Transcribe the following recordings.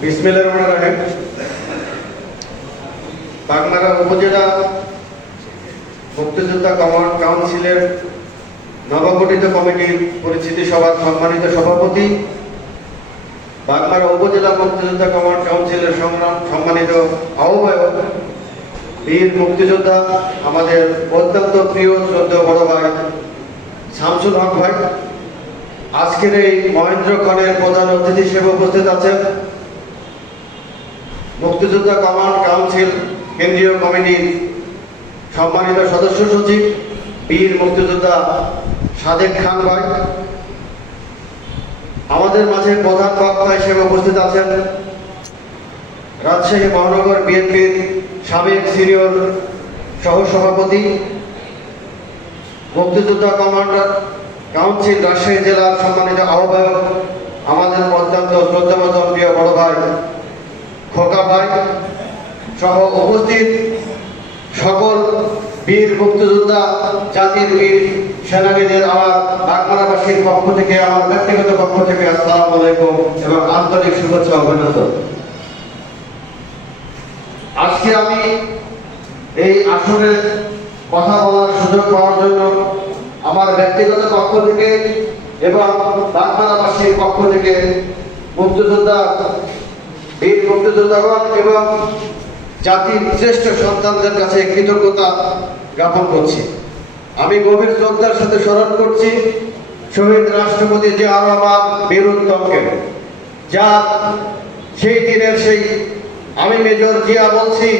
বিসমিল্লাহির রহমানির রহিম। বাগমারা উপজেলা মুক্তিযোদ্ধা কমান্ড কাউন্সিলের নবগঠিত কমিটির পরিচিতি সভার সম্মানিত সভাপতি বাগমারা উপজেলা মুক্তিযোদ্ধা কমান্ড কাউন্সিলের সংগ্রাম সম্মানিত আহ্বায়ক, বীর মুক্তিযোদ্ধা, আমাদের অত্যন্ত প্রিয়, শ্রদ্ধেয় বড় ভাই শামসুল হক ভাই। আজকের এই মহেন্দ্র খনের প্রধান অতিথি হিসেবে উপস্থিত আছেন। মুক্তিযোদ্ধা কমান্ড কাউন্সিল, কেন্দ্রীয় কমিটির সম্মানিত সদস্য সচিব, বীর মুক্তিযোদ্ধা সাদেক খান ভাই। আমাদের মাঝে প্রধান বক্তা হিসেবে উপস্থিত আছেন রাজশাহী মহানগর বিএনপির সাবেক সিনিয়র সহসভাপতি, মুক্তিযোদ্ধা কমান্ডার কাউন্সিল, রাজশাহী জেলার সম্মানিত আহ্বায়ক, আমাদের অত্যন্ত শ্রদ্ধাভাজন প্রিয় বড় ভাই খোকা ভাই সহ উপস্থিত সকল বীর মুক্তিযোদ্ধা জাতির বীর সেনানীদের আমার বাগমারাবাসীর পক্ষ থেকে, আমার ব্যক্তিগত পক্ষ থেকে আসসালামু আলাইকুম এবং আন্তরিক শুভেচ্ছা অভিনন্দন। আজকে আমি এই আসরে কথা বলার সুযোগ পাওয়ার জন্য আমার ব্যক্তিগত পক্ষ থেকে এবং বাগমারাবাসীর পক্ষ থেকে মুক্তিযোদ্ধা বীর মুক্তিযোদ্ধাগণ এবং জাতির শ্রেষ্ঠ সন্তানদের কাছে কৃতজ্ঞতা জ্ঞাপন করছি। আমি গভীর শ্রদ্ধার সাথে স্মরণ করছি শহীদ রাষ্ট্রপতি জিয়া রহমান বীর উত্তমকে। যা সেই দিনের সেই আমি মেজর জিয়া বলছি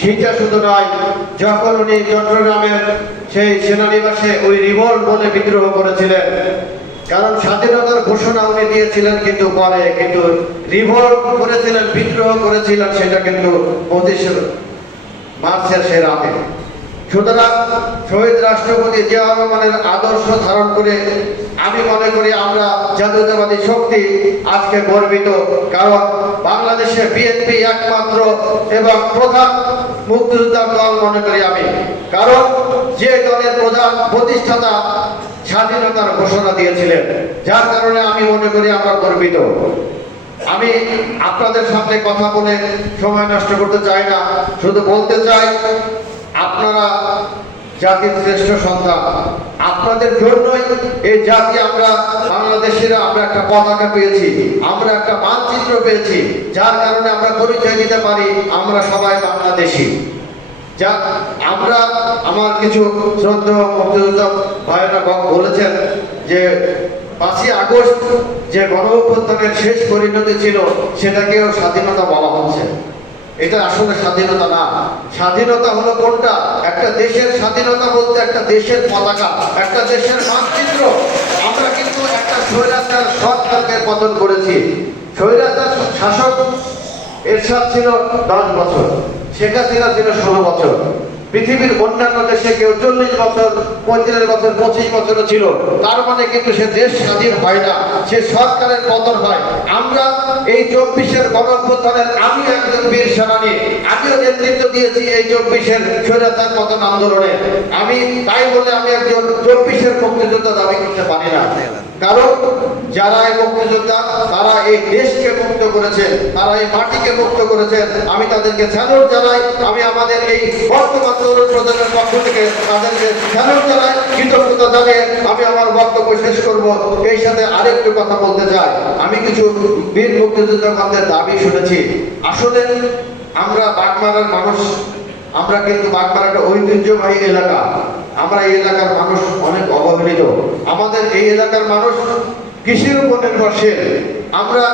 সেটা শুধু নয়, যখন উনি চট্টগ্রামের সেই সেনানিবাসে ওই রিভল্ট বলে বিদ্রোহ করেছিলেন কারণ স্বাধীনতার ঘোষণা উনি দিয়েছিলেন কিন্তু পরে, কিন্তু রিভল্ট করেছিলেন, বিদ্রোহ করেছিলেন, সেটা কিন্তু পঁচিশ মার্চের সে রাতে। সুতরাং শহীদ রাষ্ট্রপতি জিয়া রহমানের আদর্শ ধারণ করে আমি মনে করি আমরা জাতীয়তাবাদী শক্তি আজকে গর্বিত, কারণ বাংলাদেশে বিএনপি একমাত্র এবং প্রধান মুক্তিযোদ্ধার দল মনে করি আমি। কারণ যে দলের প্রধান প্রতিষ্ঠাতা স্বাধীনতার ঘোষণা দিয়েছিলেন। যার কারণে আমি মনে করি আমরা গর্বিত। আমি আপনাদের সামনে কথা বলে সময় নষ্ট করতে চাই না। শুধু বলতে চাই, আপনারা জাতির শ্রেষ্ঠ সন্তান। আপনাদের জন্যই এই জাতি আমরা বাংলাদেশিরা আমরা একটা পতাকা পেয়েছি, আমরা একটা মানচিত্র পেয়েছি। যার কারণে আমরা পরিচয় দিতে পারি, আমরা সবাই বাংলাদেশি। যা আমরা আমার কিছু শ্রদ্ধেয় মুক্তিযোদ্ধা ভাইয়েরা বলেছেন যে পাঁচই আগস্ট যে গণ অভ্যুত্থানের শেষ পরিণতি ছিল, সেটাকেও স্বাধীনতা বলা হচ্ছে। এটা আসলে স্বাধীনতা না। স্বাধীনতা হলো কোনটা? একটা দেশের স্বাধীনতা বলতে একটা দেশের পতাকা, একটা দেশের মানচিত্র। আমরা কিন্তু একটা স্বৈরাচার সরকারকে পতন করেছি। স্বৈরাচার শাসক এর এরশাদ ছিল দশ বছর। শেখ হাসিনা ছিল ষোলো বছর। পৃথিবীর অন্যান্য দেশে কেউ চল্লিশ বছর, পঁয়ত্রিশ বছর, পঁচিশ বছরও ছিল। তার মানে কিন্তু সে দেশ স্বাধীন হয় না, সে সরকারের পতন হয়। আমরা এই চব্বিশের গণঅভ্যুত্থানের আমি একজন বীর সেনানী, আমিও নেতৃত্ব দিয়েছি এই চব্বিশের স্বৈরাচার পতন আন্দোলনে। আমি তাই বলে আমি একজন চব্বিশের মুক্তিযোদ্ধা দাবি করতে পারি না। কারণ যারা এই মুক্তিযোদ্ধা, তারা এই দেশকে মুক্ত করেছে তারা এই মাটিকে মুক্ত করেছে আমি তাদেরকে স্যালুট জানাই। আমি আমাদের এই বর্তমান তরুণ প্রজন্মের পক্ষ থেকে তাদেরকে স্যালুট জানাই, কৃতজ্ঞতা জানিয়ে আমি আমার বক্তব্য শেষ করব। এই সাথে আরেকটু কথা বলতে চাই। আমি কিছু বীর মুক্তিযোদ্ধাদের দাবি শুনেছি। আসলে আমরা বাগমারার মানুষ, আমরা কিন্তু বাগমারা একটা ঐতিহ্যবাহী এলাকা। আমরা এই এলাকার মানুষ অনেক অবহেলিত। আমাদের এই এলাকার মানুষ কৃষির উপর নির্ভরশীল। আমরা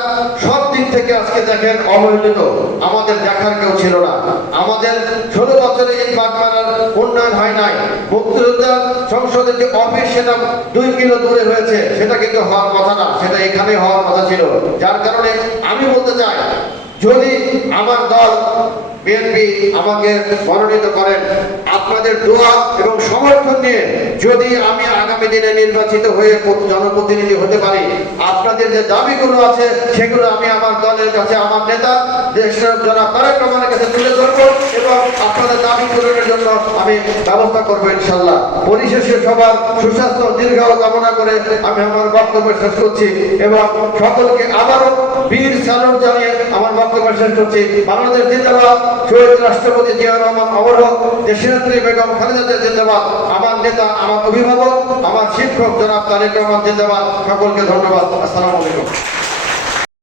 সব দিক থেকে আজকে দেখেন অবহেলিত। আমাদের দেখার কেউ ছিল না। আমাদের ষোলো বছরে এই বাগমারার উন্নয়ন হয় নাই। মুক্তিযোদ্ধা সংসদের যে অফিস, সেটা দুই কিলো দূরে হয়েছে। সেটা কিন্তু হওয়ার কথা না। সেটা এখানে হওয়ার কথা ছিল। যার কারণে আমি বলতে চাই, যদি আমার দল বিএনপি আমাকে মনোনীত করেন আপনাদের দোয়া এবং সমর্থন নিয়ে যদি আমি আগামী দিনে নির্বাচিত হয়ে জনপ্রতিনিধি হতে পারি, আপনাদের যে দাবিগুলো আছে, সেগুলো আমি আমার দলের কাছে, আমার নেতা জনাব তারেক রহমানের কাছে তুলে ধরবো এবং আপনাদের দাবি পূরণের জন্য আমি ব্যবস্থা করব ইনশাল্লাহ পরিশেষে সবার সুস্বাস্থ্য, দীর্ঘ কামনা করে আমি আমার বক্তব্য শেষ করছি এবং সকলকে আবারও বীর স্যালুট জানিয়ে আমার বক্তব্য শেষ করছি। বাংলাদেশ জিন্দাবাদ। শহীদ রাষ্ট্রপতি জিয়া রহমান অমর দেশনেত্রী বেগম খালেদা জিন্দাবাদ, আমার নেতা, আমার অভিভাবক, আমার শিক্ষক জনাব তারেক রহমান জিন্দাবাদ। সকলকে ধন্যবাদ। আসসালামু আলাইকুম।